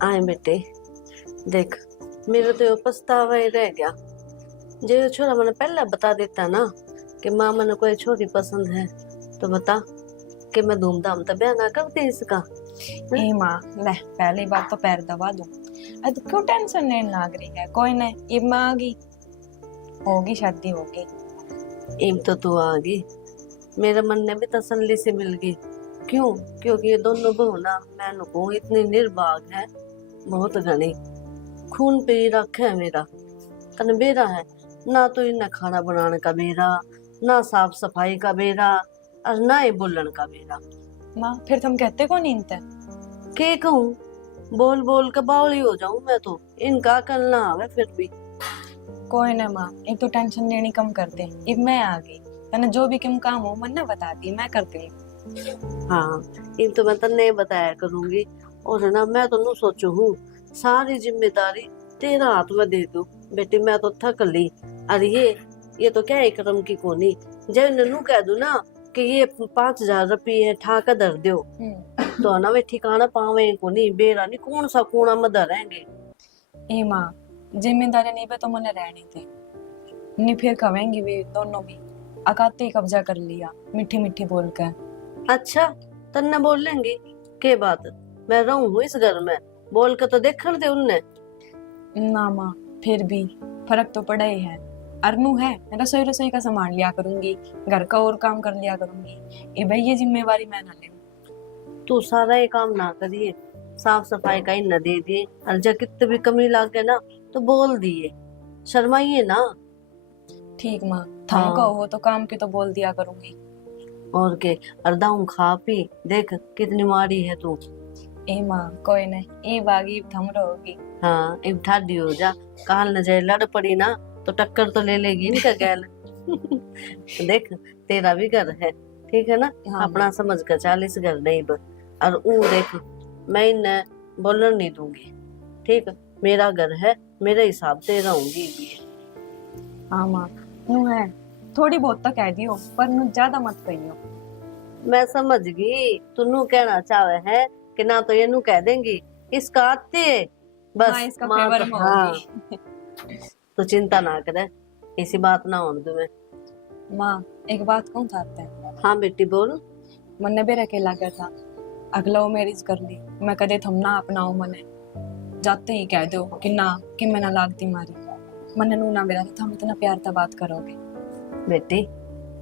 आए बेटे, देख मेरा तो पछतावा ही रह गया। जो ये छोरा मैंने पहले बता देता ना कि माँ मैंने कोई छोरी पसंद है, तो बता कि मैं धूमधाम तो ब्याह ना करती इसका। हैं? ए माँ, ले पहली बात तो पैर दबा दूं। अब क्यों टेंशन लेने लग रही है? कोई नहीं, ये माँ आ गई, होगी शादी होगी। इम तो तू आ गई, मेरे मन ने भी तसल्ली से मिल गई। क्यों? क्योंकि ये दोनों बहू ना मैनू को इतनी निर्भाग है, बहुत घनी खून पे ही रख है मेरा। तन बेरा है ना, तो इन्हें खाना बनाने का बेरा, ना साफ सफाई का बेरा, और ना ही बोलन का बेरा। माँ फिर तुम कहते कौन इनते? के कहूँ, बोल बोल के बावली हो जाऊं मैं तो। इनका अकल ना आवे फिर भी। कोई ना माँ, एक तो टेंशन लेनी कम कर दे। अब मैं आ गई, तने जो भी किम काम हो मन ना बता दी, मैं करती हूँ। हाँ, इन तो मैं तन्ने बताया करूंगी। और है ना, मैं तो नू सोचू हूँ सारी जिम्मेदारी तेरा हाथ में दे दूं। बेटी मैं तो थक ली। अरे ये तो क्या है करम की कोनी। जब ननू कह दूं ना कि ये 5,000 रुपये ठाका धर दो, तो ना वे ठिकाना पावे कोनी, बेरा नहीं कौन सा कोना में धरेंगे। ए माँ, जिम्मेदारी नहीं पे तो मने रहनी थी, नहीं फिर कहेंगी वे दोनों भी अकाते ही कब्जा कर लिया मीठी मीठी बोल कर। अच्छा, तन्ने बोल लेंगी के बात? मैं रहूं हूँ इस घर में, बोल के तो देखण दे उनने। ना माँ, फिर भी फर्क तो पड़ा ही है। अरनू है, रसोई रसोई का सामान लिया करूंगी, घर का और काम कर लिया करूंगी। ये भाई ये जिम्मेवारी मैं ना ले। तू सारा ये काम ना करिए, साफ सफाई का ही न दे दिए, और जब कितने भी कमी लागे ना तो बोल दिए, शर्माइए ना। ठीक माँ, थम हाँ, कहो तो काम की तो बोल दिया करूंगी। और के अर्दाऊ खा पी देख कितनी मारी है तू। ए माँ कोई नहीं, ए बागी थम रहोगी। हाँ, एक ठाडी हो जा, काल न जाए लड़ पड़ी ना तो टक्कर तो ले लेगी इनका गैल। देख तेरा भी घर है, ठीक है ना। हाँ अपना समझ कर 40 घर नहीं बस। और ऊ देख, मैं इन्हें बोलने नहीं दूंगी, ठीक। मेरा घर है, मेरे हिसाब से रहूंगी भी। हाँ माँ, नू है, थोड़ी बहुत तो कह दियो पर नू ज्यादा मत कहियो। मैं समझ गई तू कहना चाहे है कि ना, तो ये नू कह देंगी इसका आते बस। हाँ, इसका माँ फेवर तो में हाँ, होगी। तो चिंता ना करे, ऐसी बात ना होने दूं मैं। माँ एक बात कहूँ थाते, हाँ बेटी बोल। मन्ने भी अकेला गया था, अगला वो मैरिज कर ली, मैं कदे थम ना अपनाओ मने, जाते ही कह दो कि ना कि मैं ना लागती मारी। मन्ने नू ना मेरा था, हम इतना प्यार था बात करोगे। बेटी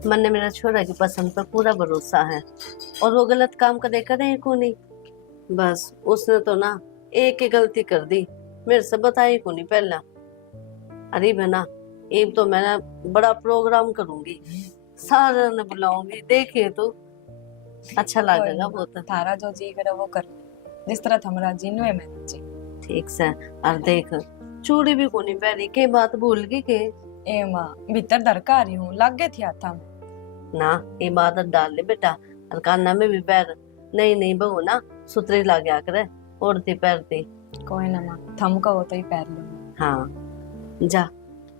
मन ने मेरा छोरा की पसंद पर पूरा भरोसा है, और वो गलत काम करे को नहीं। बस उसने तो ना एक ही गलती कर दी, मेरे से बताई को नहीं पहला। अरे बना, एक तो मैं ना बड़ा प्रोग्राम करूंगी, सारे ने बुलाऊंगी, देखिए तो अच्छा कोई लगेगा नहीं माँ, बहुत। थारा जो जी करे वो कर, जिस तरह थमरा जी नुए मैं जी। ठीक से। और देख चूड़ी भी को नहीं पहनी, के बात भूल गई के? ए माँ भीतर दरका रही हूँ, लग गए थे हाथा में। ना इबादत डाल ले बेटा, और काना में भी पैर। नहीं नहीं बहू ना सुतरी ला गया करे, ओढ़ती पैरती। कोई ना माँ, थम का हो तो ही पैर लूंगी। हाँ जा,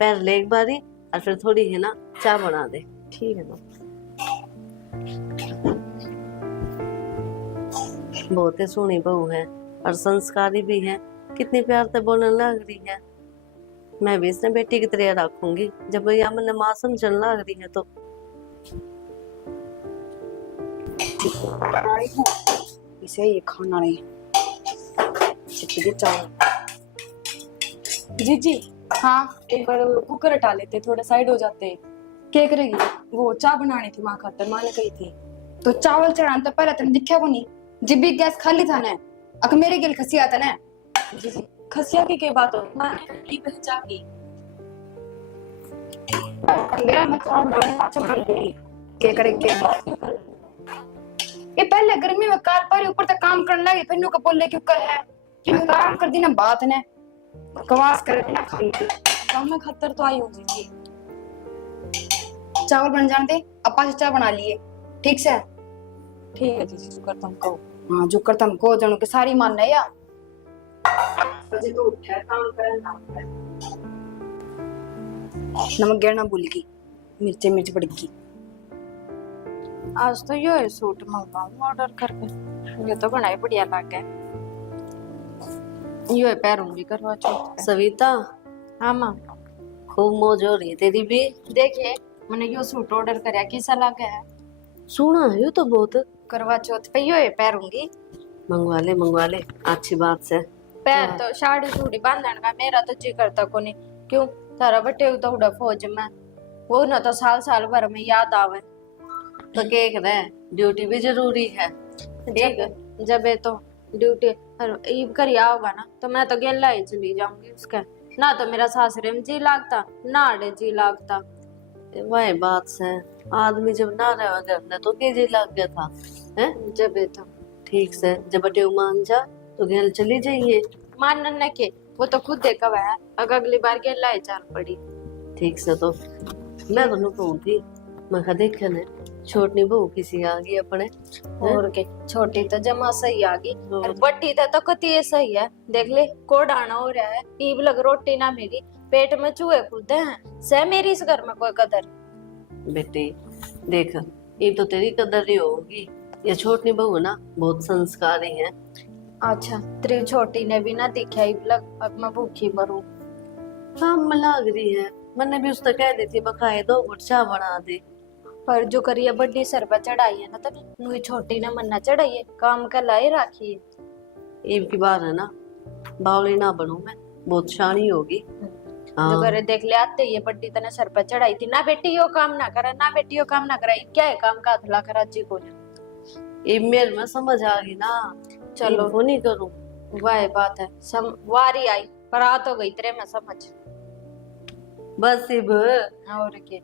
पैर ले एक बारी, और फिर थोड़ी है ना चाय बना दे, ठीक है ना। बहुत ही सोहनी बहू है और संस्कारी भी है, कितनी प्यार से बोलने लग रही है। मैं भी इसने बेटी की तरह रखूंगी, जब ये मैंने माँ समझने लग रही है तो। इसे ये खाना नहीं चावल। जी जी, हाँ एक बार कुकर हटा लेते, थोड़ा साइड हो जाते। क्या करेगी? वो चाय बनानी थी माँ खातर, माँ ने कही थी। तो चावल चढ़ाना तो पहले तुम दिखा को नहीं, जब भी गैस खाली था ना, अक मेरे गिल खसी आता ना। जी जी, खसिया की बात हो, माँ ने की पहचान की। मेरा मैं चावल बनाना चाहती हूँ, क्या करेगी? ये पहले गर्मी में कार पर ऊपर तक काम करने लगे, फिर नु बोल ले क्यों कर है कि मैं काम कर दी ना बात ने कवास कर देना खाई। काम में खातर तो आई हूँ जी जी। चावल बन जाने दे, अपा से चाय बना लिए, ठीक से? ठीक है जी जी, करता हूँ कहो। हाँ जो करता हमको जनों के सारी मान है या नमक गिरना भूल गई, मिर्ची मिर्च पड़ गई। आज तो ये सूट मंगवाऊं ऑर्डर करके, ये तो बड़ा ही बढ़िया लग गया। यो पैरूंगी करवा चौथ पे। सविता, हाँ माँ, खूब मौज हो रही है तेरी भी। देखिए मैंने यो सूट ऑर्डर करया कैसा लगा है। सोना है यो तो बहुत। करवा चौथ पे यो पैरूंगी। मंगवा ले, अच्छी बात से। पैर तो साड़ी सूड़ी बांधन का मेरा तो जी करता को नहीं। क्यों तारा बटे तो उड़ा फौज में वो ना तो साल साल भर में याद आवे। तो क्या करे, ड्यूटी भी जरूरी है। ठीक है। जब ये तो ड्यूटी ईब कर होगा ना तो मैं तो गेला ही चली जाऊंगी उसका। ना तो मेरा सासरे में जी लागता ना अड़े जी लागता। वही बात से, आदमी जब ना रहे घर में तो के जी लग गया था है। जब ये तो ठीक से जब बटे मान जा तो घर चली जाइए। मानन न के वो तो खुद देखा हुआ है। अगर अगली बार गेला ही चाल पड़ी। ठीक से तो मैं दोनों कहूँ थी, मैं कहा देखे ने छोटी बहू किसी आ गई अपने। और के छोटी तो जमा सही आ गई और और बड़ी तो कति ये सही है। देख ले कोड आना हो रहा है। ईब लग रोटी ना मेरी पेट में चूहे कूदे हैं। सह मेरी इस घर में कोई कदर। बेटी देख, ये तो तेरी कदर ही होगी। ये छोटी बहू ना बहुत संस्कारी है। अच्छा तेरी छोटी ने भी ना दिखा ईब लग अब मैं भूखी मरूं। काम में लग रही है। मैंने भी उससे कह दी थी बकाए 2 घुट चाय बना दे। पर जो करिए बड़ी सर पर चढ़ाई है ना तभी नुई छोटी ने मन ना चढ़ाई है। काम का लाई राखी है। ईब की बात है ना, बावली ना बनू मैं, बहुत शानी होगी। जो करे देख ले आते ये बड्डी तने सर पर चढ़ाई थी। ना बेटी यो काम ना करा, ना बेटी यो काम ना करा। क्या है काम का अधला करा जी को। ईब मेरे में समझ आ गई ना। चलो वो नहीं करूं। वह बात है वारी आई पर आ तो गई तेरे में समझ। बस ईब और के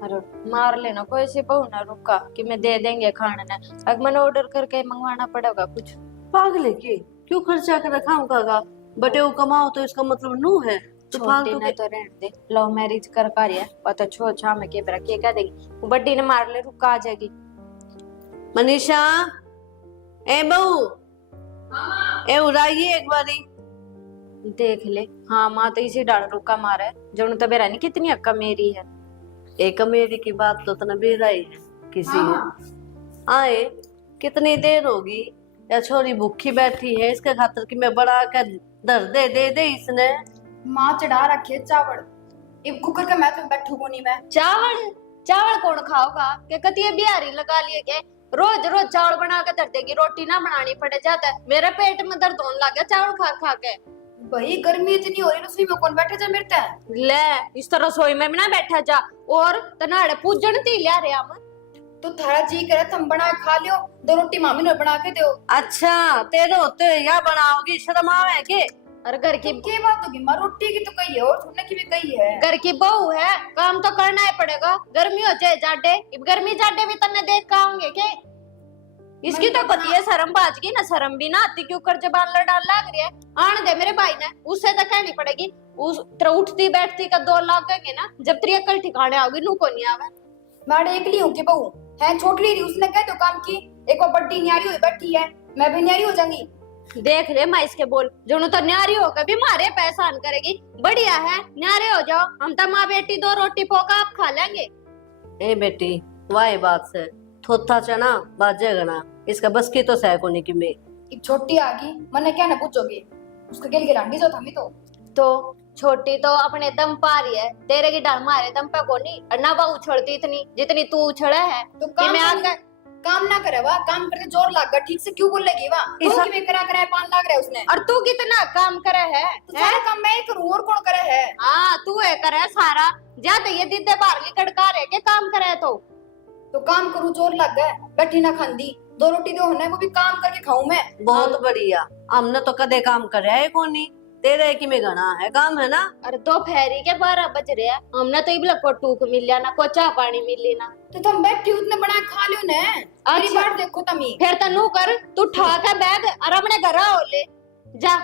अरे मार लेना कोई सी बहू ना रुका कि मैं दे देंगे खाने ने। अब मैंने ऑर्डर करके मंगवाना पड़ेगा कुछ। पागल है के, क्यों खर्चा कर रखा का बटे वो कमाओ तो इसका मतलब नू है। तो छोटी फालतू ने तो रहने दे, लव मैरिज कर कार्य पता छो छा में के रखे क्या देगी। वो बड्डी ने मार ले रुका आ जाएगी। मनीषा, ए बहू, ए उड़ाइए एक बारी। देख ले हाँ माँ तो इसी डाल रुका मारे जो तो बेरा नहीं कितनी अक्का मेरी है। एक मेरी की बात तो तना बेराई है किसी ने आए। कितनी देर होगी या छोरी भूखी बैठी है इसके खातर कि मैं बड़ा कर दर दे इसने। माँ चढ़ा रखे चावल एक कुकर का मैं तो बैठू को नहीं मैं। चावल चावल कौन खाओगा के कतिये बिहारी लगा लिए के रोज रोज चावल बना के धर देगी। रोटी ना बनानी पड़े जाता है। मेरे पेट में दर्द होने लग गया चावल खा खा के। भाई गर्मी इतनी हो रही रसोई में कौन बैठे जा मेरे तक। ले इस तरह रसोई में भी ना बैठा जा। और तनाड़े पूजन ती लिया रे हम। तो थारा जी करे तुम बना के खा लियो 2 रोटी मामी ने बना के दो। अच्छा तेरे होते या बनाओगी, शर्म आवे के। और घर की की बात होगी माँ, रोटी की तो कही है और छोड़ने की भी कही है। घर की बहू है काम तो करना ही पड़ेगा। गर्मी हो चाहे जाडे गर्मी जाडे भी तन्ने देख के आऊंगे के। इसकी तो पति है शर्म बाज की ना शर्म भी ना आती क्यों कर जबान लड़ान लाग रही है। आने दे मेरे भाई ने उससे तो कहनी पड़ेगी। उस तरह उठती बैठती का 2 लाख गए ना जब तेरी अकल ठिकाने आओगी नू को नहीं आवे। मारे एकली हूँ के बहू है छोटी रही उसने कह दो काम की। एक और बड्डी न्यारी हुई बैठी है मैं भी न्यारी हो जाऊंगी। देख ले मैं इसके बोल जो तो न्यारी होकर भी मारे पैसा करेगी। बढ़िया है न्यारे हो जाओ हम तो माँ बेटी 2 रोटी पोका आप खा लेंगे। ए बेटी वाही बात से थोथा चना बाजेगा ना, इसका बस की तो सह कोनी की मैं। एक छोटी आ गई मने क्या ना पूछोगे उसका गेल गिरांडी जो थमी तो छोटी तो अपने दम पा रही है। तेरे की डाल मारे दम पे कोनी और ना वो उछलती इतनी जितनी तू उछले है। तो कि मैं आकर काम ना करे वाह काम करते जोर लाग गया ठीक से क्यों बोलेगी वाह। ऐसा- में करा 5 लाख रहा है उसने। और तू कितना काम करे है, तो सारा काम मैं ही करूं और कौन करे है। हाँ तू है करे सारा ज्यादा ये दीदे बाहर लिकड़का रहे के काम करे तो काम करूं जोर लग गए बैठी ना खांदी 2 रोटी दो होना है वो भी काम करके खाऊं मैं। बहुत बढ़िया, हमने तो कदे काम करे है कोनी, तेरे की में घना है काम है ना। और दोपहरी के 12 बज रहे हैं हमने तो इबला को टूक मिल लिया ना को चाह पानी मिल ली ना। तो तुम बैठी उतने बना खा लियो ने। मेरी अच्छा। बात देखो तमी फिर तनु कर तू ठा के बैग और अपने घर आओ ले जा।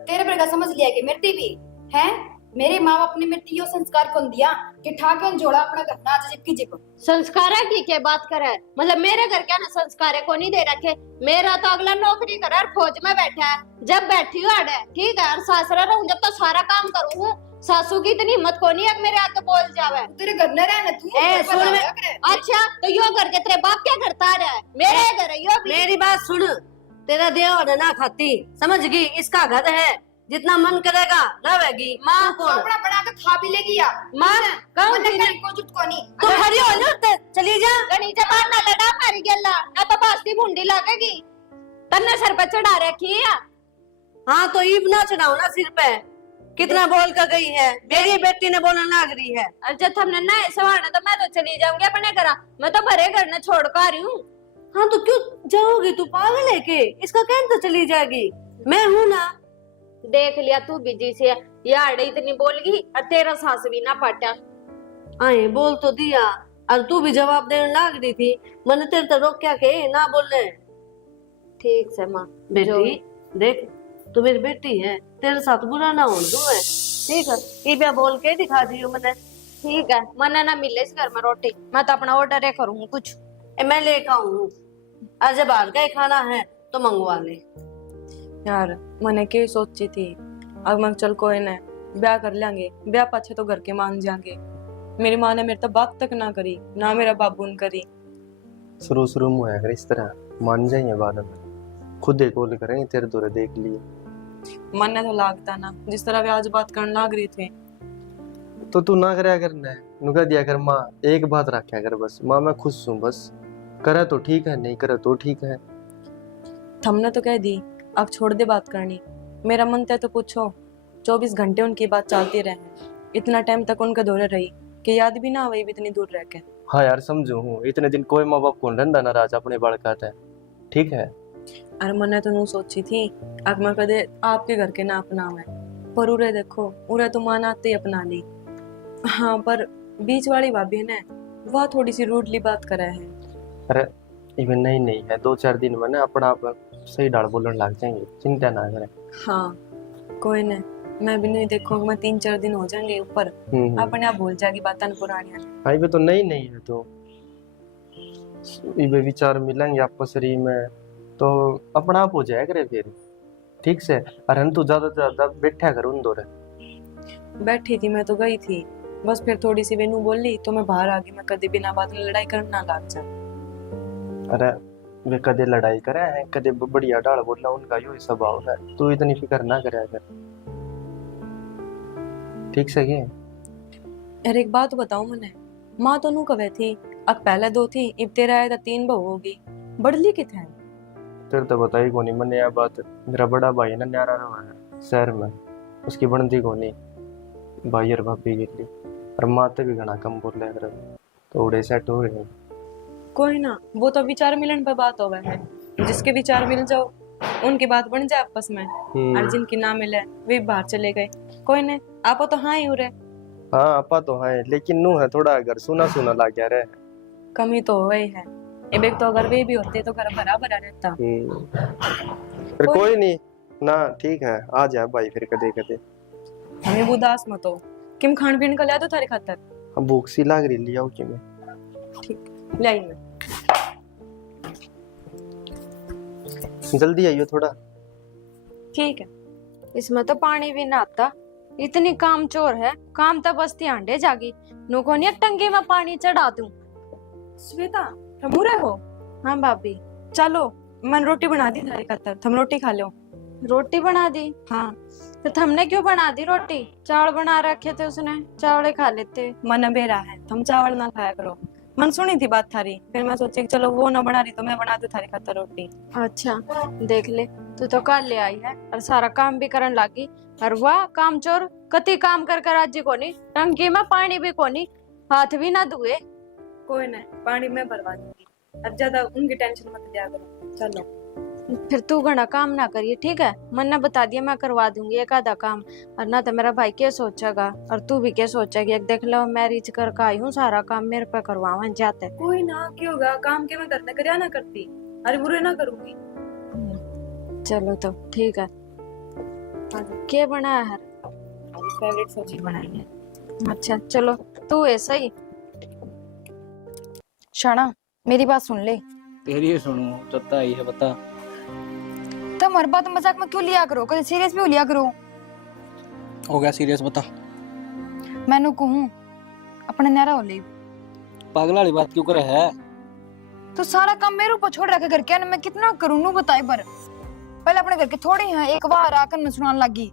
तेरे पर का समझ लिया कि मेरी भी है। मेरे माँ बाप ने मेरे यो संस्कार कौन दिया कि ठाके जोड़ा अपना घर ना आज कीजिए को। संस्कार की क्या बात करे मतलब मेरे घर क्या ना संस्कार को नहीं दे रखे। मेरा तो अगला नौकरी करे और फौज में बैठा है। जब बैठी हूँ अड़े ठीक है और सासरा रहूं जब तो सारा काम करूँ। सासू की इतनी हिम्मत को नहीं है मेरे आके बोल जावे। तेरे घर न रहना तू ए, सुन में- अच्छा तो यो करके तेरे बाप क्या करता रहा है मेरे घर है यो भी। मेरी बात सुन, तेरा देवर है ना खाती समझ गई, इसका घर है जितना मन करेगा लावेगी। माँ, तू कौन? अपना बना के खा भी लेगी या माँ कहूँ मन थी नहीं को जुट को नहीं। तू हरी हो ना चली जा। गणी जबान ना लड़ा मारी गेला ना तो बास्ती भुंडी लागेगी। तन्ने सर पे चढ़ा रखी है। हाँ तो ईब ना चढ़ाओ ना सिर पे। कितना बोल कर गई है, मेरी बेटी ने बोलने लग रही है। और जब हमने ना सवारना तो मैं तो चली जाऊंगी अपने घर। मैं तो भरे घर न छोड़ कर आ रही हूँ। हाँ तो क्यों जाओगी? तू पागल है के? इसका कहने तो चली जाएगी, मैं हूं ना। देख लिया तू बिजी से यार इतनी बोल गई और तेरा सास भी ना पाटा। आए बोल तो दिया और तू भी जवाब देने लग रही थी। मैंने तेरे तो रोक क्या के ना बोलने। ठीक से माँ बेटी देख, तू मेरी बेटी है, तेरे साथ बुरा ना हो दूं मैं, ठीक है? ये भी बोल के दिखा दी हूँ मैंने। ठीक है, मना ना मिले इस घर में रोटी। मैं तो अपना ऑर्डर है करूंगी कुछ। मैं लेकर आऊँ, आज जब बाहर का ही खाना है तो मंगवा ले। यार मैंने क्या सोची थी, अब मैं चल कोई ना ब्याह कर लेंगे, ब्याह पाछे तो घर के मान जाएंगे। मेरी माँ ने मेरे तो बात तक ना करी, ना मेरा बाबू ने करी। शुरू में होया कर इस तरह, मान जाइए बाद में, खुद एक कॉल करेंगे तेरे दौरे देख लिए। मन ने तो लागता ना जिस तरह वे आज बात करने लाग रही थे। तो तू ना करया करना है, नुका दिया कर माँ, एक बात रखा कर बस, माँ मैं खुश हूँ बस, करे तो ठीक है, नहीं करे तो ठीक है। हमने तो कह दी अब छोड़ दे बात करनी। मेरा मन तो पूछो 24 घंटे उनकी बात चलती रहे, इतना टाइम तक उनके दौरे रही कि याद भी ना आवे भी इतनी दूर रह के। हाँ यार समझू हूँ, इतने दिन कोई माँ बाप कौन रहता नाराज अपने बालका है, ठीक है। अरे मैंने तो नू सोची थी अब मैं कदे आपके घर के ना अपनावे, पर उरे देखो उरे तो माँ आते ही अपना ली। हाँ पर बीच वाली भाभी ने वह थोड़ी सी रूडली बात करा है। अरे इवन नहीं है, 2-4 दिन में ना अपना आप सही डाल बोलने लग जाएंगे, चिंता ना करें। हाँ कोई नहीं, मैं भी नहीं देखो मैं 3-4 दिन हो जाएंगे ऊपर, अपने आप भूल जाएगी बातन पुरानी। हाँ ये तो नहीं है, तो ये विचार मिलेंगे आपस में तो अपना आप हो जाए करे फिर ठीक से। अरे तू ज्यादा से ज्यादा बैठा कर उन दौरे। बैठी थी मैं तो गई थी, बस फिर थोड़ी सी वेनू बोली तो मैं बाहर आ गई। मैं कभी बिना बात में लड़ाई करना लग जा। अरे वे कदे लड़ाई करे हैं, कदे बढ़िया डाल बोला, उनका यो स्वभाव है, तू इतनी फिक्र ना करे कर, ठीक से ये। अरे एक बात बताऊं, मैंने माँ तो नू कवे थी अब पहले 2 थी, अब तेरा आया था 3 बहू होगी, बढ़ली किथे? तेरे तो बताई कोनी मैंने यह बात। मेरा बड़ा भाई ना न्यारा रहा है शहर में, उसकी बनती कोनी भाई और भाभी के लिए, और माँ तो भी घना कम बोल रहे तो उड़े सेट हो गए। कोई ना, वो तो विचार मिलन पर बात होवे है, जिसके विचार मिल जाओ उनकी बात बन जाए आपस में, और जिनकी ना मिले वे बाहर चले गए। कोई नहीं, आपो तो हाँ ही हो रहे। हाँ आपा तो है, लेकिन नू है थोड़ा घर सुना सुना लग गया रे। कमी तो हो ही है, एक तो अगर वे भी होते तो घर भरा भरा रहता। फिर कोई नहीं ना, ठीक है आ जा भाई फिर कदे कदे। हमें उदास मत हो, किम खान पीन का लिया तो थारे खातर। हम भूख सी लग रही लिया कि मैं, ठीक लाई मैं। जल्दी आइयो थोड़ा। ठीक है। इसमें तो पानी भी ना आता, इतनी काम चोर है, काम तो बस ध्यान जागी नुको नहीं टंकी में पानी चढ़ा दूं। श्वेता तुम बुरे हो? हाँ भाभी। चलो मैंने रोटी बना दी थारे खातर, तुम रोटी खा लो। रोटी बना दी? हाँ। तो हमने क्यों बना दी रोटी? चावल बना रखे थे उसने, चावल खा लेते। मन बेरा है, तुम चावल ना खाया करो। मन सुनी थी बात थारी, फिर मैं सोची चलो वो ना बना रही तो मैं बना दूं थारी खातर रोटी। अच्छा देख ले, तू तो कल ले आई है और सारा काम भी करन लागी, और वाह काम चोर, कति काम कर कर आज कोनी, टंकी में पानी भी कोनी, हाथ भी ना धुए। कोई नहीं, पानी मैं भरवा दूंगी, अब ज्यादा उनकी टेंशन मत लिया करो। चलो फिर तू घना काम ना करिए, ठीक है? मन ने बता दिया मैं करवा दूंगी एक आधा काम, और ना तो मेरा भाई क्या सोचेगा और तू भी क्या सोचेगी। एक देख लो मैरिज करके आई हूँ, सारा काम मेरे पे करवावा जाते। कोई ना, क्या होगा, काम के मैं करने कर ना करती, अरे बुरे ना करूंगी। चलो तो ठीक है। क्या बनाया है? फेवरेट सब्जी बनाई है। अच्छा चलो, तू ऐसा ही। शाना मेरी बात सुन ले। तेरी सुनू चत्ता ही है बता। तुम हर बात मजाक में क्यों लिया करो, कभी सीरियस भी हो लिया करो। हो गया सीरियस बता। मैनू कहूं अपने न्यारा हो ले। पागल वाली बात क्यों करे है? तो सारा काम मेरे ऊपर छोड़ रखे करके, मैं कितना करूं नू बताए। पर पहले अपने घर के थोड़े हैं, एक बार आकर मैं सुनाने लगी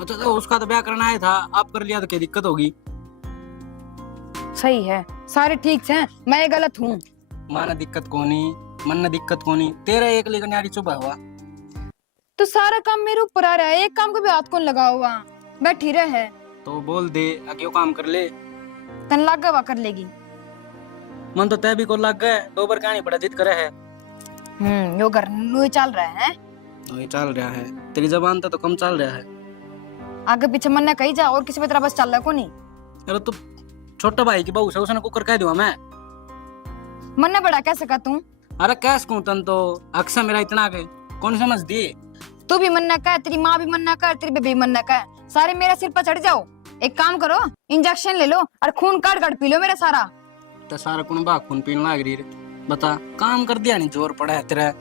अच्छा तो उसका तो ब्याह करना ही था, आप कर लिया तो क्या दिक्कत होगी? सही है, सारे ठीक से, मैं गलत हूँ। माना दिक्कत कोनी, मन ने दिक्कत कोनी, तेरा एक लेकर न्यारी चुपा हुआ। तो सारा काम मेरे ऊपर आ रहा है, एक काम को भी हाथ कौन लगा हुआ, बैठी रहे। तो बोल दे आगे वो काम कर ले। तन लागा वा कर लेगी। मन तो तय भी को लग गए, 2 बार कहानी बड़ा जिद करे है। यो घर नु चल रहा है। वही चल रहा है, तेरी जबान तो कम चल रहा है। आगे पीछे मन ने कही जा, और किसी भी तरह बस चल रहा को नहीं। अरे तो छोटा भाई की बहू से उसने कुकर कह दूंगा मैं। मन ने बड़ा कह सका तू। अरे कैस कहूं तन तो अक्सर मेरा इतना के कौन समझ दी। तू भी मन न कह, तेरी माँ भी मन न कह, तेरी बेबी मन न कह, सारे मेरे सिर पर चढ़ जाओ। एक काम करो, इंजेक्शन ले लो और खून काट काट पी लो मेरा सारा। तो सारा कुनबा खून पीने लाग रही रे। बता काम कर दिया नहीं, जोर पड़ा है तेरा।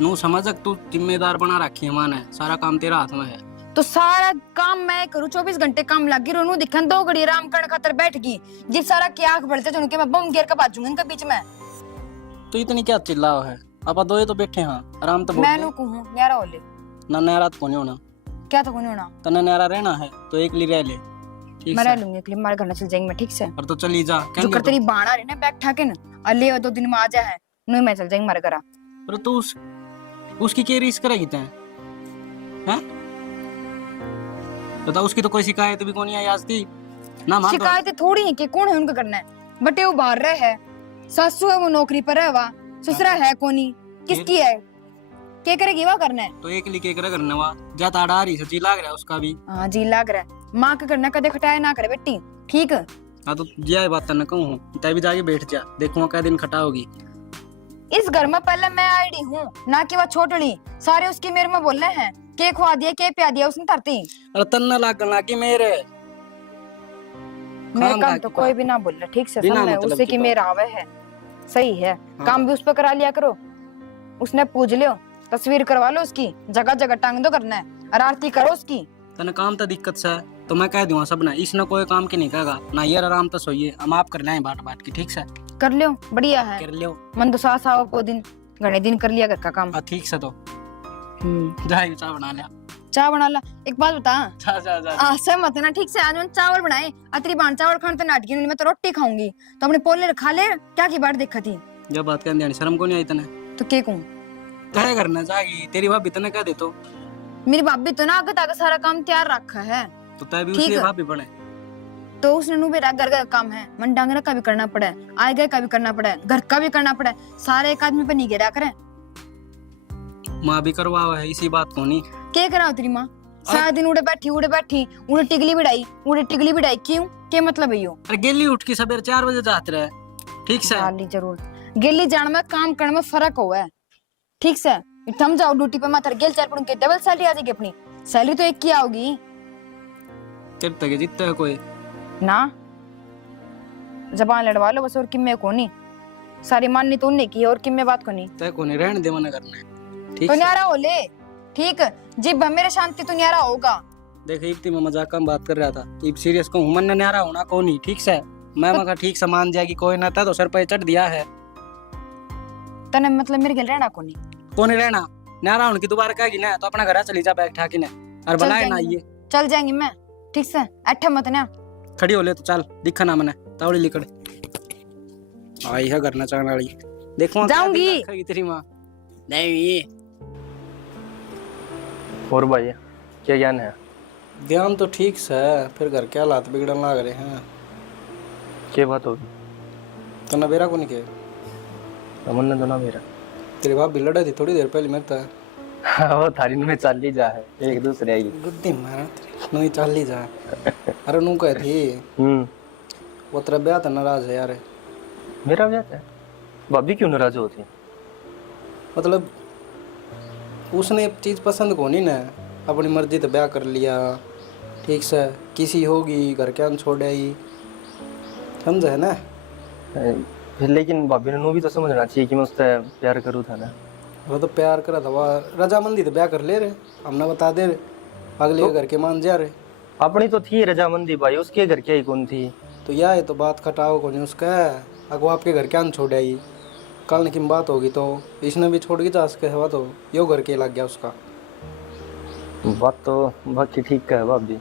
नू समझ तू जिम्मेदार बना रखी है मां ने, सारा काम तेरा हाथ में है। तो सारा काम मैं करूँ, 24 घंटे काम लगी रोनू दिखन 2 घड़ी आराम करने खातर बैठ गई। जिस सारा की आंख बढ़ते जो उनके मैं बम गिर के बाजूंगी इनके बीच में। तो इतनी क्या चिल्लाओ है, आप दो तो बैठे हैं आराम तो बोल मैं दे। नु कहूं न्यारा होले ना नहरा तो कोनी होना, क्या तो कोनी होना। तना नहरा रहना है तो एक ली रह ले, ठीक मैं से। रह लूंगी, एक मार घर चल जाएंगे मैं, ठीक से। और तो चली जा जो कहेंगे कर तो। तेरी बाणा रे ना बैग ठाके ना, अले 2 दिन में आ जा है, नु मैं चल जाएंगे मारे घर। अरे तो उसकी क्या रीस करेगी तैं, हैं? बता उसकी तो कोई शिकायत भी कोनी आई आज थी ना। मान तो शिकायतें थोड़ी है कि कौन है उनका करना है, बटे वो बाहर रहे है, सासू है वो नौकरी पर है, वा ससुरा है कोनी, किसकी है, क्या करेगी वो करना है। तो एक लिखे कर करने वा जाता अड़ा रही सच्ची लाग रहा है उसका भी। हाँ जी लाग रहा है, माँ का करना कदे खटाया ना करे बेटी, ठीक। हाँ तो यह बात न कहूँ, तय भी जाके बैठ जा, देखूंगा क्या दिन खटा होगी। इस घर में पहले मैं आईडी हूँ, ना कि वह छोटड़ी, सारे उसकी मेरे में बोल रहे हैं, के खुआ दिया के प्या दिया उसने तरती। अरे तन्ना लागना कि मेरे मेरे काम काम का तो क्या? कोई भी ना बोल रहा, ठीक से बिना समझे, मतलब उससे की कि बात। मेरा आवे है, सही है। हाँ। काम भी उस पर करा लिया करो, उसने पूछ लियो, तस्वीर करवा लो उसकी, जगह जगह टांग दो करना है, और आरती करो उसकी। तने काम तो दिक्कत से है, तो मैं कह दूंगा सब ना, इसने कोई काम की नहीं कहेगा ना, यार आराम तो सोइए, हम आप कर लें बाट बाट की, ठीक से कर लियो, बढ़िया है। कर लियो। मन तो सास आओ को दिन घने दिन कर लिया घर का काम। हाँ ठीक से, तो जाए चाय बना लिया। चाय बना ला। एक बात बता, जा जा जा सहमत है ना, ठीक से। आज मैंने चावल बनाए, अतरी बाण चावल खाने तो नाटकी नहीं, मैं तो रोटी खाऊंगी, तो अपने पोले खा ले, क्या की बात देखा थी। जब बात कर दिया शर्म को नहीं आई तने, तो के कहूं, तय करना जाएगी तेरी भाभी तने कह दे तो। मेरी भाभी तो ना आगे तक सारा काम तैयार रखा है, तो तय भी ठीक उसकी है। भाभी बने। तो उसने नु मेरा घर का काम है, मन डांगरा का भी करना पड़ा है, आए गए का भी करना पड़ा है, घर का भी करना पड़ा है, सारे एक आदमी पे नहीं गिरा करे। माँ भी करवा है इसी बात को नहीं। क्या करा तेरी माँ, सारा दिन उड़े बैठी उड़े टिगली बिड़ाई, क्यों, क्या मतलब है यो। अरे गेली उठ के सवेरे 4 बजे जाते रहे, ठीक से। डाली जरूर, गिल्ली जान में काम करने में फर्क हुआ है, ठीक से। थम जाओ ड्यूटी पे, मत गेल 4 पड़ूं के डबल सैलरी आ जाएगी, अपनी सैलरी तो एक की आओगी तेरे तक जीतता है कोई ना। जबान लड़वा लो बस, और किम्मे को नहीं, सारी माननी तो उन्हें की है, और किम्मे बात को नहीं। तय को नहीं रहने दे मना करना है, ठीक तो से। न्यारा हो ले, ठीक, जिब मेरे शांति तो न्यारा होगा। देख इब्ती मैं मजाक का बात कर रहा था, इब सीरियस कहूँ मन न्यारा होना को नहीं, ठीक से। मैं मगर ठीक से मान जाएगी कोई ना था, तो सर पे चढ़ दिया है, तने मतलब मेरे गल रहना को नहीं। को नहीं रहना। न्यारा होने की दोबारा कहेगी ना तो अपना घर चली जा बैग ठाकी ने, और चल बनाए ना जाएंगे। ये चल जाएंगी मैं, ठीक से, अट्ठा मत ना। खड़ी हो ले तो चल, दिखा ना मैंने तावड़ी लिकड़ आई है घर ना चाहने वाली। देखो जाऊंगी। तेरी माँ नहीं। और भाई क्या ज्ञान है? ध्यान तो ठीक से है, फिर घर के हालात बिगड़ने लग रहे हैं। क्या बात होगी? तो ना बेरा को नहीं के अमन ने तो ना मेरा तेरी भाभी लड़े थी थोड़ी देर पहले मेरे तक। वो थारी में चाल ही जा है, एक दूसरे आई। गुद्दी मारा तेरी नहीं चल ही जा। अरे नू कह थी वो तेरा ब्याह तो नाराज है यार। मेरा ब्याह है? भाभी क्यों नाराज होती? मतलब उसने एक चीज पसंद को नहीं ना, अपनी मर्जी तो ब्याह कर लिया, ठीक से, किसी होगी घर के अन छोड़े ही, समझे है ना। लेकिन भाभी ने भी तो समझना चाहिए कि मैं उससे प्यार करूँ था ना। वो तो प्यार करा था, वह रजामंदी तो ब्याह कर ले रहे, हमने बता दे रहे, अगले तो, घर के मान जा रहे। अपनी तो थी रजामंदी भाई, उसके घर क्या ही कौन थी। तो यह है तो बात खटाओ को नहीं उसका, अगो आपके घर क्या छोड़ आई, कल की बात होगी तो इसने भी छोड़ के जा सके हवा, तो यो घर के लग गया उसका। बात तो बाकी ठीक है भाभी।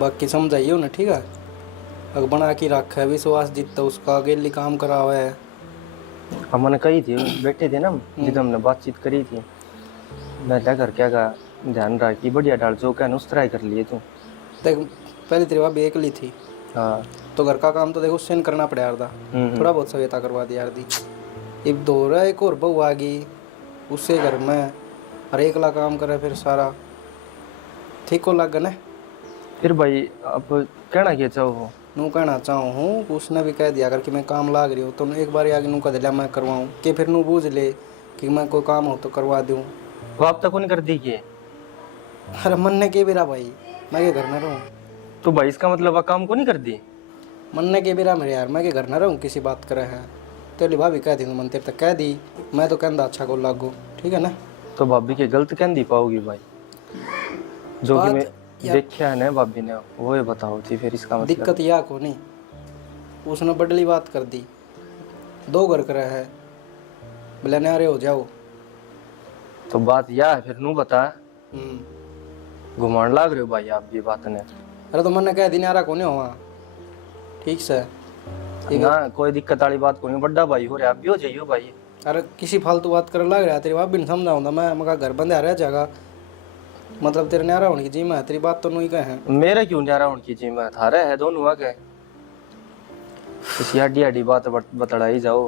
बाकी समझाइयो ना, ठीक है। अगर बना के रखा है विश्वास जितना उसका आगे लिए काम करा हुआ है। हमने कही थी, बैठे थे ना जिधर हमने बातचीत करी थी, मैं क्या कर क्या का ध्यान रहा कि बढ़िया डाल जो क्या उस तरह कर लिए तू। देख पहले तेरी भाभी अकेली थी हाँ। तो घर का काम तो देखो उससे करना पड़ा यार था। थोड़ा बहुत सहायता करवा दी यार दी। एक दो रहा एक और बहू आ गई उससे घर में और एकला काम करे फिर सारा ठीक को लग ना। फिर भाई अब कहना क्या चाहो? नू कहना चाहूँ हूँ उसने भी कह दिया अगर कि मैं काम लाग रही हूँ तो एक बार आगे नू कह दिला मैं करवाऊँ कि फिर नू बूझ ले कि मैं कोई काम हो तो करवा दूँ। वो आप तक नहीं कर दी कि अरे मन ने के बेरा भाई मैं के घर न रहूँ। तो भाई इसका मतलब वह काम को नहीं कर दी? मन ने के बेरा मेरे यार मैं के घर न रहूँ किसी बात करे है तेरी भाभी कह दी मन तेरे तक कह दी मैं तो कहता अच्छा को लागू ठीक है ना। तो भाभी के गलत कह दी पाओगी भाई? जो कि मैं यार- देखा है ना भाभी ने वो ये बताओ थी फिर इसका मतलब। दिक्कत यह को नहीं उसने बडली बात कर दी 2 घर करे है बोले नारे हो जाओ। तो बात यह है फिर नू बता हम्म। घुमाण लाग रहे हो भाई आप ये बात ने। अरे तो मैंने कह दी नारा को नहीं हुआ ठीक से। ना कोई दिक्कत वाली बात को नहीं, बड़ा भाई हो रहा आप भी हो जाइयो भाई। अरे किसी फालतू बात कर लग रहा तेरी बात भी नहीं समझाऊंगा मैं मगर घर बंदे रह जाएगा मतलब तेरे न्यारा होने की जी मैं तेरी बात तो नहीं कहे। मेरे क्यों न्यारा उनकी जी में थारे है दोनों आ गए किसी हड्डी हड्डी बात बतड़ाई जाओ।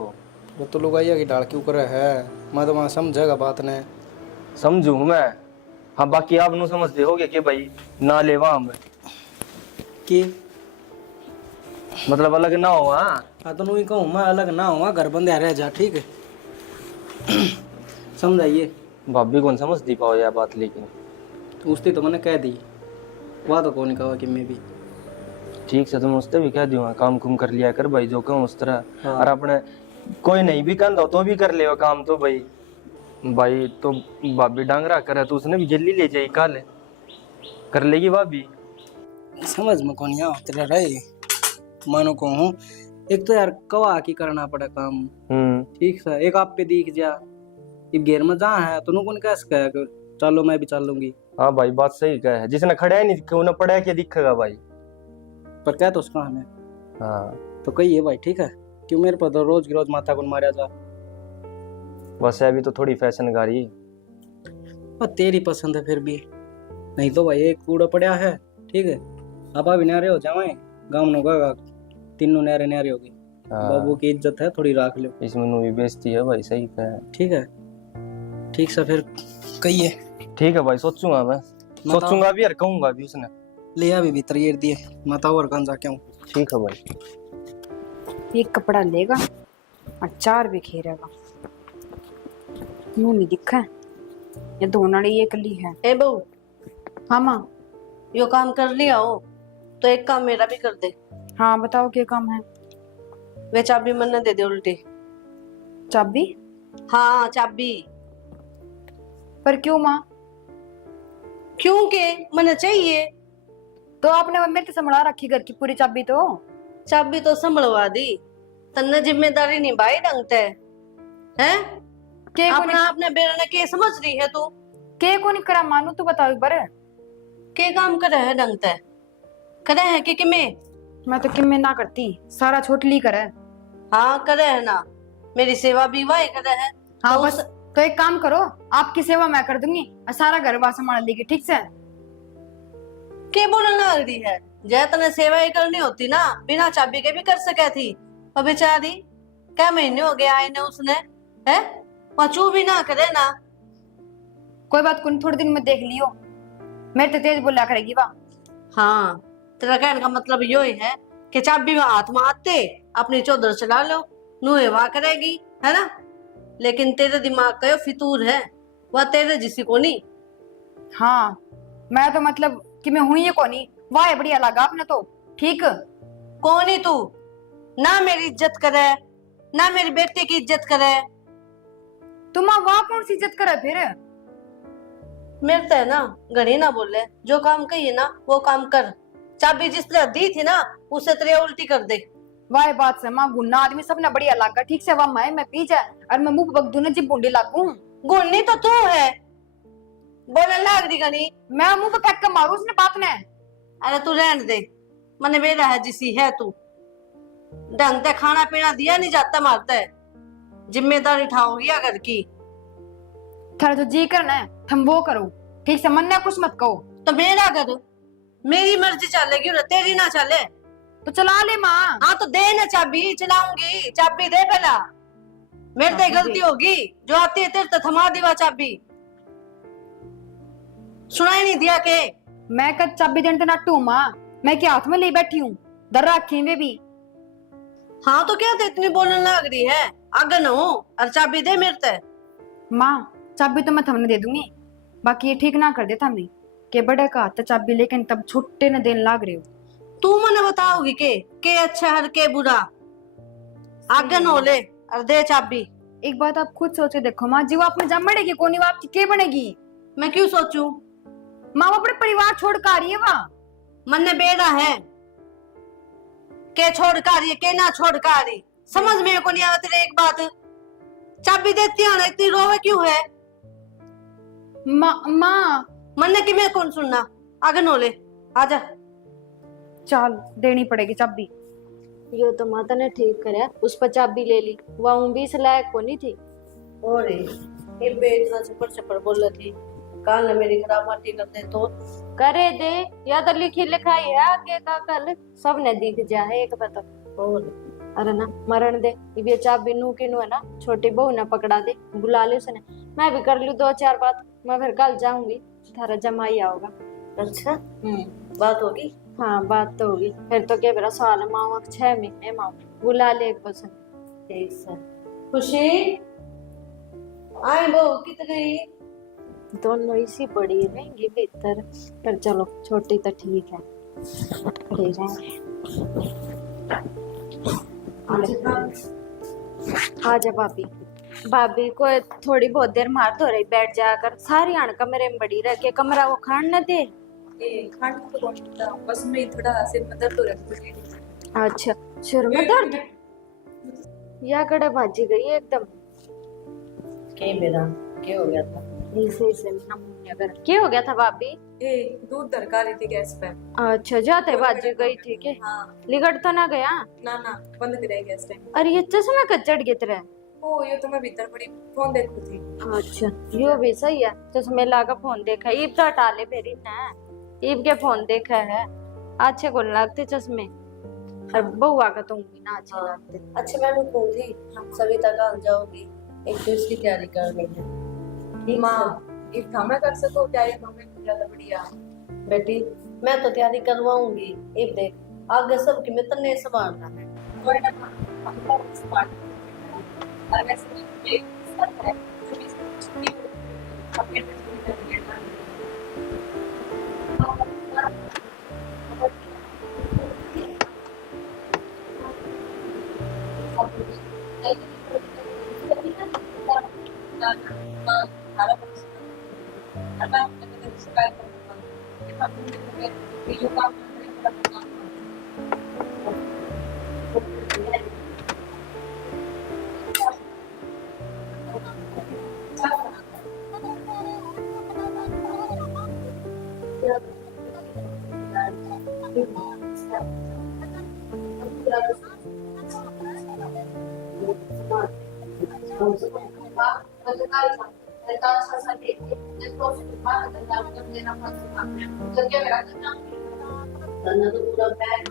वो तो लोग आइया की डाल क्यों करे है मैं तो वहाँ समझेगा बात ने। समझू मैं। हाँ बाकी आप नु समझते होगे कि भाई ना ले वहां में कि मतलब अलग ना हो। हाँ तो नहीं कहूँ मैं अलग ना हुआ घर बंदे रह जा ठीक है समझाइए। भाभी कौन समझ दी पाओ यह बात लेकिन उसने तो मैंने कह दी वह तो कौन कहा कि मैं भी ठीक से तुम उससे भी कह दियो काम कुम कर लिया कर भाई जो कहूँ उस तरह। हाँ। और अपने कोई नहीं भी कहता तो भी कर ले काम तो भाई भाई तो भाभी डांगरा करे तो उसने भी जल्दी ले जाई कल कर लेगी भाभी। समझ में कौन यहाँ तेरा रहे मानो को हूँ एक तो यार कवा की करना पड़ा काम ठीक है एक आप पे दिख जा इब घेर में जहाँ है तो कौन कैसे कहे चलो मैं भी चल लूंगी। हाँ भाई बात सही कह है जिसने खड़ा है नहीं क्यों ना पड़ा क्या दिखेगा भाई। पर क्या तो उसका हमें हाँ तो कही है भाई ठीक है क्यों मेरे पर तो रोज की रोज माथा को मारा जा। बस अभी तो थोड़ी फैशन गाड़ी पर तेरी पसंद है फिर भी नहीं तो भाई एक कूड़ा पड़ा है ठीक है आप अभी न्यारे हो जाए गाँव नोगा तीनों न्यारे न्यारे होगी। बाबू की इज्जत है थोड़ी राख लो इसमें भी बेइज्जती है भाई सही कह है। ठीक से फिर कहिए ठीक है भाई सोचूंगा मैं सोचूंगा भी और कहूंगा भी उसने ले अभी भीतर ये दिए माता और कहाँ जाके हूँ। ठीक है भाई एक कपड़ा लेगा और 4 बिखेरेगा मुंह नहीं दिखा है ये दोनों ये कली है। ए बहू हाँ माँ यो काम कर लिया हो तो एक काम मेरा भी कर दे। हाँ बताओ क्या काम है। वे चाबी मन दे दे उल्टी। चाबी? हाँ चाबी। पर क्यों माँ? क्यों के मन चाहिए तो आपने मेरे से संभला रखी घर की पूरी चाबी तो। चाबी तो संभलवा दी तन्ने जिम्मेदारी निभाई ढंग ते हैं के अपना अपने बेरा ने के समझ रही है तू को नहीं करा मानू तू बताओ एक बार। के काम करे है ढंग ते करे है कि मैं मैं तो किम में ना करती सारा छोटली करे। हाँ करे है ना मेरी सेवा भी वही करे है। हाँ तो बस तो एक काम करो आपकी सेवा मैं कर दूंगी और सारा घर बार संभाल लेगी ठीक से। के बोलने लग रही है जय तने सेवा ही करनी होती ना बिना चाबी के भी कर सके थी। और बेचारी क्या महीने हो गए आए ने उसने है पचू भी ना करे ना। कोई बात कुछ थोड़े दिन में देख लियो मेरे तो तेज बोला करेगी वाह। हाँ तेरा कहने का मतलब यो ही है कि चाबी में हाथ में आते अपनी चौधर चला लो नुए वाह करेगी है ना। लेकिन तेरे दिमाग का यो फितूर है वह तेरे जिसी को नहीं। हाँ मैं तो मतलब कि मैं हुई है कोनी वाह बढ़िया लगा आपने तो ठीक। कौन ही तू ना मेरी इज्जत करे ना मेरी बेटी की इज्जत करे। तुम वाह कौन सी इज्जत करे फिर। मेरे तो है ना घड़ी ना बोले जो काम कहिए ना वो काम कर। चाबी जिसने दी थी ना उसे तेरे उल्टी कर दे। वाह बात से माँ गुन्ना आदमी सबने बढ़िया लगा ठीक से वाह मैं पी जाए और मैं मुंह बगदू ने जी बूंदी लागू। गुन्नी तो तू है बोलने लाग रही गनी। मैं मुंह पे फेंक के मारू उसने बात ने। अरे तू रहने दे, मने बेला है जिसी है तू। ढंग से खाना पीना दिया नहीं जाता मारता है, जिम्मेदारी उठाओगी घर की। थारा तो जी करना है तुम वो करो, ठीक से मन ने कुछ मत कहो। तो मेरा घर, मेरी मर्जी चलेगी और तेरी ना चले। तो चला ले माँ। हाँ तो दे ना चाबी, चलाऊंगी। चाबी दे पहला। मेरे से गलती होगी, जो आती है तेरे तो थमा दीवा चाबी। सुनाई नहीं दिया के? मैं कद चाबी देने नाटू माँ, मैं क्या हाथ में ले बैठी हूँ, डर रखी वे भी। हाँ तो क्या इतनी बोलने लग रही है? अगन हो और चाबी दे मेरे ते। माँ चाबी तो मैं थमने दे दूंगी, बाकी ये ठीक ना कर दे थमने के बड़े का हाथ चाबी लेकिन तब छुट्टे न देने लाग रहे हो। तू मने बताओगी के अच्छा हर के बुरा? आगन हो ले और दे चाबी। एक बात आप खुद सोच के देखो माँ जी, वो अपने जम बढ़ेगी कोनी, वो आपकी के बनेगी? मैं क्यों सोचूं? माँ वो अपने परिवार छोड़ कर आ रही है वहाँ। मन ने बेड़ा है के छोड़ कर आ रही है के ना छोड़ कर आ रही, समझ में को नहीं आती तेरे एक बात। चाबी देती है ना, इतनी रोवे क्यों है? माँ मन ने कि मैं कौन सुनना? आगन हो ले, आजा। चल देनी पड़ेगी चाबी। यो तो माता ने ठीक करे, उस पर चाबी ले ली, वह भी इस लायक को नहीं थी। और ये बेइतना चपर चपर बोल रही थी, काल ने मेरी खराब माटी कर दे तो। करे दे, या तो लिखी लिखाई है आगे का कल सब ने दिख जाए एक पता। और अरे ना मरण दे, ये चाबी नू की नू है ना, छोटी बहू ने पकड़ा दे, बुला ले उसने। मैं भी कर लूं 2-4 बात, मैं फिर कल जाऊंगी, थारा जमाई आओगा। अच्छा बात होगी? हाँ बात तो होगी, फिर तो क्या मेरा साल माओ 6 महीने माओ, बुला ले एक बस। ठीक सर। खुशी आए बहू कित गई? दोनों इसी बड़ी रहेंगी भीतर, पर चलो छोटी तो ठीक है, ठीक है। आजा भाभी, भाभी को थोड़ी बहुत देर मार दो रही, बैठ जाकर सारी आण कमरे में बड़ी रह के कमरा वो खान न दे। बस में थोड़ा सिर में दर्द हो रहा है। अच्छा सिर में दर्द या गड़ा भाजी गई एकदम। के मेरा क्या हो गया था? ऐसे नमूने कर क्या हो गया था भाभी? दूध दरकार रही थी गैस पे। अच्छा जाते भाजी गई थी के? हाँ। लिगड़ तो ना गया? ना ना बंद करे गैस टाइम। अरे ये चश्मा कचड़ गित रहा है। ओ ये तो मैं भीतर बड़ी फोन देखती थी। अच्छा यो भी सही है, चश्मे लागा फोन देखा, ईब तो हटा ले फेरी ना, ईब के फोन देखा है, अच्छे को लगते चश्मे, और बउआ का तुम भी ना अच्छे लगते। अच्छा मैं रुकूं थी, सविता कल जाओगी, एक तो इसकी तैयारी करनी है। ठीक माँ एक काम कर सको क्या? ये हमें ज्यादा बढ़िया बेटी, मैं तो तैयारी करवाऊंगी। एक देख आगे सब की मैं तन्ने संभालना है। तन्ना तो पूरा बैग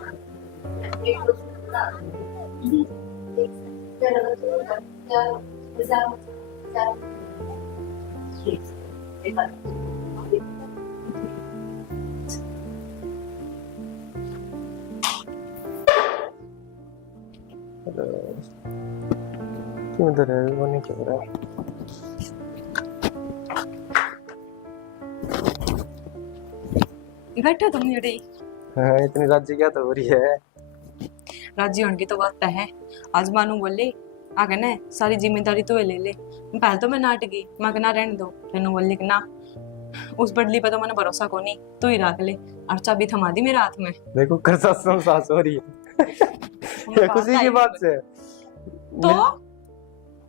एक तो सुना क्यों इधर है? वो नहीं चल रहा है। बैठो तुम यड़ी। हाँ, इतनी राजी क्या तो हो रही है? राजी होने की तो बात है। आज मानू बोली आगे ना सारी जिम्मेदारी तो ले ले। पहले तो मैं नाट गई, मैं कहना रहने दो, फिर बोली कि ना उस बदली पे तो मैंने भरोसा को नहीं, तू ही रख ले, और चाबी थमा दी मेरे हाथ में। देखो कर सास हो रही है। ये खुशी की बात से तो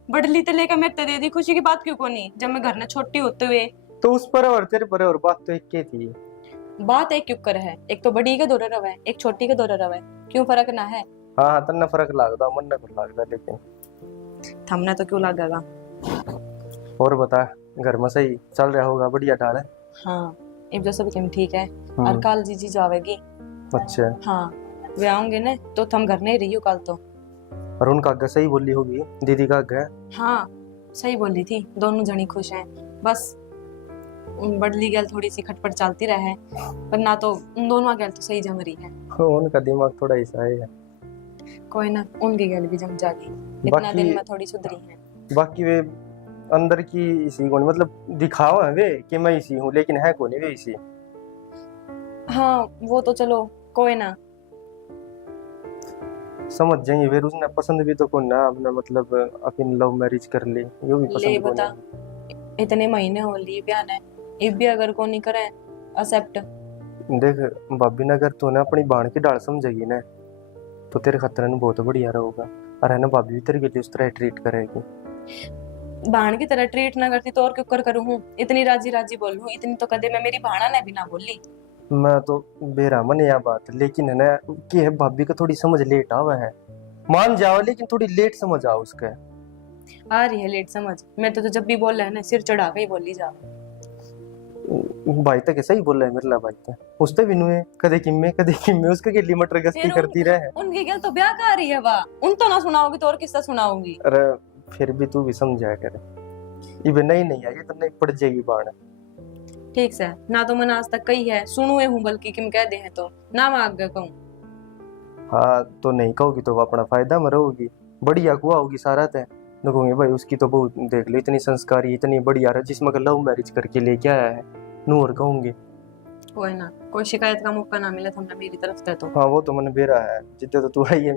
बदली तो लेकर मेरे दे दी, खुशी की बात क्यों को नहीं? जब मैं घर में छोटी होते हुए तो उस पर और तेरे पर और बात तो एक ही थी। बात एक क्यों कर है, एक तो बड़ी के दौरे रवे, एक छोटी के दौरे रवे, क्यों फर्क ना है? हाँ हाँ, तन्ने फर्क लगता, मन ने कुछ लगता, लेकिन थमने तो क्यों लगेगा। और बता, घर में सही चल रहा होगा, बढ़िया ढाल है? हाँ, इब जो सब किम ठीक है। और कल जीजी जावेगी। अच्छा। हाँ, वे आऊंगे ना तो थम घर नहीं रही हो कल तो। और उनका आगे सही बोली होगी, दीदी का आगे? हाँ, सही बोली थी, दोनों जनी खुश हैं। बस उन बड़ली गैल थोड़ी सी खटपट चलती रहे, पर ना तो उन दोनों गैल तो सही जम रही है। उनका दिमाग थोड़ा ऐसा है। कोई ना, उनकी गैल भी जम जाएगी, इतना दिन में थोड़ी सुधरी है। बाकी वे अंदर की इसी कौन, मतलब दिखावा है वे कि मैं इसी हूँ, लेकिन है कौन वे इसी। हाँ, वो तो चलो कोई ना, समझ जाएंगे। फिर उसने पसंद भी तो कौन ना अपना, मतलब अपनी लव मैरिज कर ली, यो भी ले पसंद कौन बता, है। इतने महीने हो लिए ब्याह ने, इब भी अगर को नहीं करे एक्सेप्ट। देख भाभी ने अगर तूने अपनी बाण की डाल समझेगी ना, तो तेरे खतरे में बहुत बढ़िया रहेगा। और है ना, भाभी भी तेरे के लिए उस तरह ट्रीट करेगी। भाण की तरह ट्रीट ना करती तो और क्यों कर करूँ हूँ, इतनी राजी राजी बोलूँ, इतनी तो कदे मैं मेरी भाणा ने भी ना बोली। मैं तो बेरामन है यह बात, लेकिन है ना कि है भाभी को थोड़ी समझ लेट आवा है। मान जाओ, लेकिन थोड़ी लेट समझ आओ उसके। आ रही है लेट समझ, मैं तो जब भी बोल रहा है ना सिर चढ़ा के ही बोली जा। भाई तक ऐसा ही बोल रहा है मेरे ला, भाई तक उसते भी नुए कदे किम्मे उसके के लिए मटर गश्ती करती रहे। उनकी गल तो ब्याह का रही है वाह, उन तो ना सुनाओगी तो और किससे सुनाऊंगी। अरे फिर भी तू भी समझाया करे, ये नहीं नहीं आई तो नहीं पड़ जाएगी बाण। ठीक से ना तो मैंने आज तक कही है, सुनुए हूँ बल्कि किम कह दे हैं तो ना मैं आगे कहूँ। हाँ तो नहीं कहोगी तो वो अपना फायदा में रहोगी, बढ़िया कुआ होगी सारा तय। कहूंगे भाई उसकी तो बहुत देख लो, इतनी संस्कारी इतनी बढ़िया है, जिसमें लव मैरिज करके लेके आया है, नूर कहूंगे। कोई ना, कोई शिकायत का मौका ना मिले तो हमने मेरी तरफ से तो। हाँ वो तो मैंने बेरा है, जितने तो तू आई है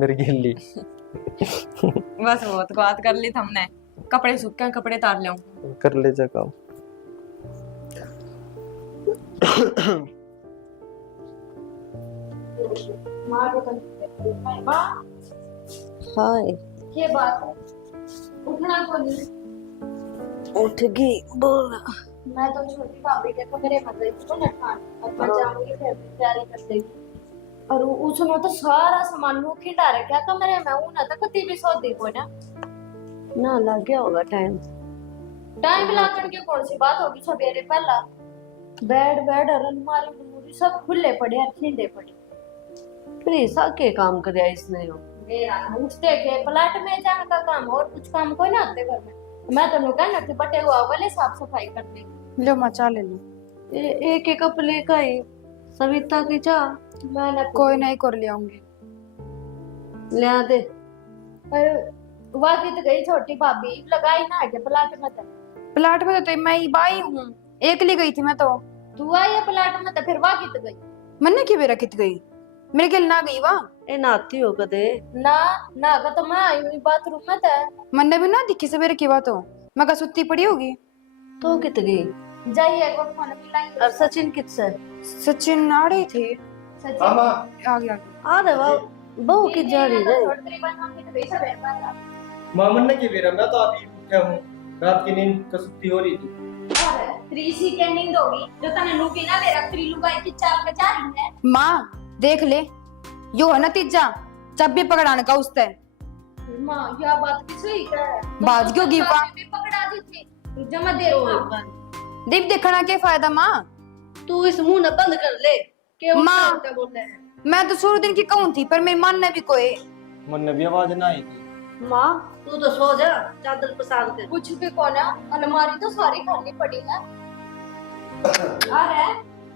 मेरे गिल्ली। बस बहुत बात कर ली हमने, कपड़े सूख के कपड़े तार ले कर ले जा काम। हाय ये बात उठना को नहीं। उठ गई, बोल। मैं तो छोटी भाभी के कमरे में गई थी ना खान, अब मैं जाऊंगी फिर तैयारी कर लेगी। और उसने तो सारा सामान मुंह खिंडा रखा कमरे में, वो ना तो कति भी सो दी को ना लग गया होगा टाइम। टाइम लागण की कौन सी बात होगी, सवेरे पहला बेड और अलमारी सब खुले पड़े और खिंडे पड़े। फिर ऐसा के काम कर इसने हो? मेरा उठते के प्लाट में जाने का काम, और कुछ काम कोई ना आते घर में। मैं तो कहना कि बटे हुआ वाले साफ सफाई कर दे। लो मचा ले लो। एक एक कप लेकर आई सविता की चाह मैंने कोई नहीं कर ले आऊंगी। ले आ दे। वाकी तो गई छोटी भाभी, लगाई ना आगे प्लाट में। प्लाट में तो मैं ही बाई हूँ, एकली गई थी मैं तो। तू आई है प्लाट में तो फिर वाकी तो गई। मन्ने की बेरा कित गई, मेरे गिल ना गई वहाँ। ए नाती हो कदे ना का तो मैं आई हुई बाथरूम में था। मन्ने भी ना दिखी सवेरे की बात हो, मैं का सुत्ती पड़ी होगी। तो कित गई? जाइए को फोन मिलाई। और सचिन कित से? सचिन आ रही थी। सचिन आ गया। अरे वाह, बहू की जा रही है। छोटी बहन हम की तो सवेरे पाता। मामन ने की बेरा, मैं तो अभी उठा हूँ, रात की नींद कसुती हो रही थी। अरे त्रिसी के नींद होगी जो तने नुकी ना मेरा त्रिलुगाई की चाल पे जा रही है। माँ देख ले, यो है नतीजा, जब भी पकड़ाने का उसते। माँ यह बात की सही है। बात क्यों की वहाँ? भी पकड़ा दी थी जमा दे रहा। दीप देखना क्या फायदा माँ? तू इस मुंह न बंद कर ले के माँ, उल्टा बोलते हैं। मैं तो शुरू दिन की कहूँ थी, पर मेरी मन ने भी कोई। मन ने भी आवाज ना आई थी। माँ तू तो सो जा चादर पसार के। कुछ भी कौन है, अलमारी तो सारी खाली पड़ी है। अरे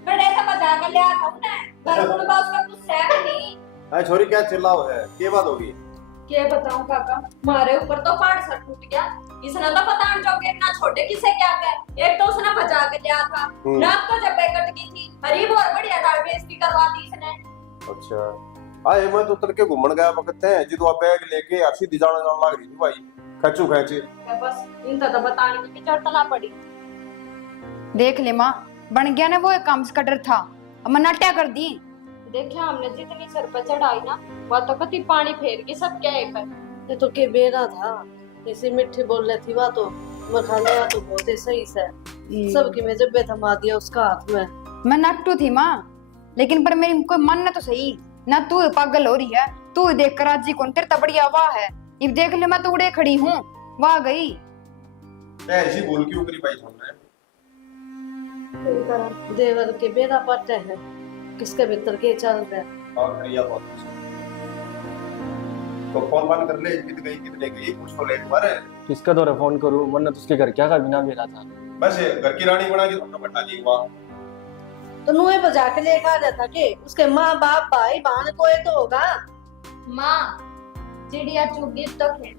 बड़े तो बजा के ले आता हूं ना, घर में बात का कुछ है नहीं। अरे छोरी क्या चिल्लाओ है, क्या बात होगी? क्या बताऊं काका, मारे ऊपर तो पाड़ सा टूट गया। इसने तो पता नहीं चौके ना छोटे किसे क्या कहे। एक तो उसने बजा के लिया था, नाक तो जब कट गई थी, अरीब और बढ़िया दाढ़ बेइज्जती करवा दी इसने। अच्छा आए मैं तो तड़के घूमन गया वक्त है जी, तो बैग लेके अच्छी दिजाना जाने लग रही थी भाई, खचू खैचे। बस इनका तो बताने की चढ़तना पड़ी। देख ले माँ, बन गया ना वो एक काम कटर था, अब मैं नाट्या कर दी। देखिए हमने जितनी सर पे चढ़ाई ना, वह तो कति पानी फेर के सब क्या है कर। ये तो के बेरा था, ऐसे मिठी बोल रही थी वह तो मखाने तो बहुत ही सही से सबकी में जब थमा दिया उसका हाथ में। मैं नट्टू थी माँ, लेकिन पर मेरी कोई मन न तो सही ना, तू पागल हो रही है। तू देख कर आज जी कौन तेरे तबड़िया वाह है, अब देख ले मैं तो उड़े खड़ी हूँ, वाह गई। ऐसी बोल क्यों करी भाई तुमने? देवर के बेरा पट्टे है, किसके भीतर के चल रहे। और करिया बहुत अच्छा। तो फोन बंद कर ले, कितने गई कुछ तो ले तुम्हारे। किसका दौरा फोन करूँ, वरना तो उसके घर क्या का बिना मेरा था। बस घर की रानी बना के तुमने बैठा दी वहाँ। तो नुए बजा के लेकर आ जाता के उसके माँ बाप भाई बहन कोई तो होगा। माँ चिड़िया चुगी तो खेत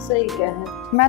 सही कह है। मैं तो